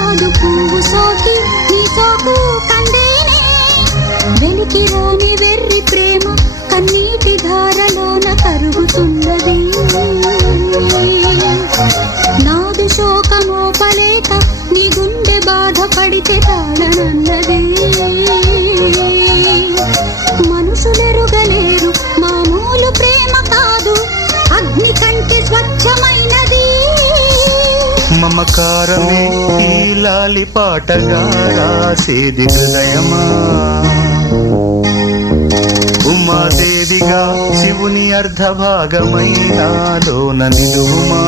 కాదు పువ్వు సోకి నీ సోకు కందేనే వెలికిరాని వెర్రి ప్రేమ కన్నీటి ధారలోన కరుగుతున్నది నాదు శోకమోపలేక నీ గుండె బాధపడితే తాళనన్నది మనుషులెరుగలేరు మామూలు ప్రేమ కాదు అగ్ని కంటే స్వచ్ఛమైనది మమకారమే ఈ లాలి పాటగా రాసేది హృదయమా ఉమాదేవిగా శివుని అర్ధభాగమైనాలోన నిలువుమా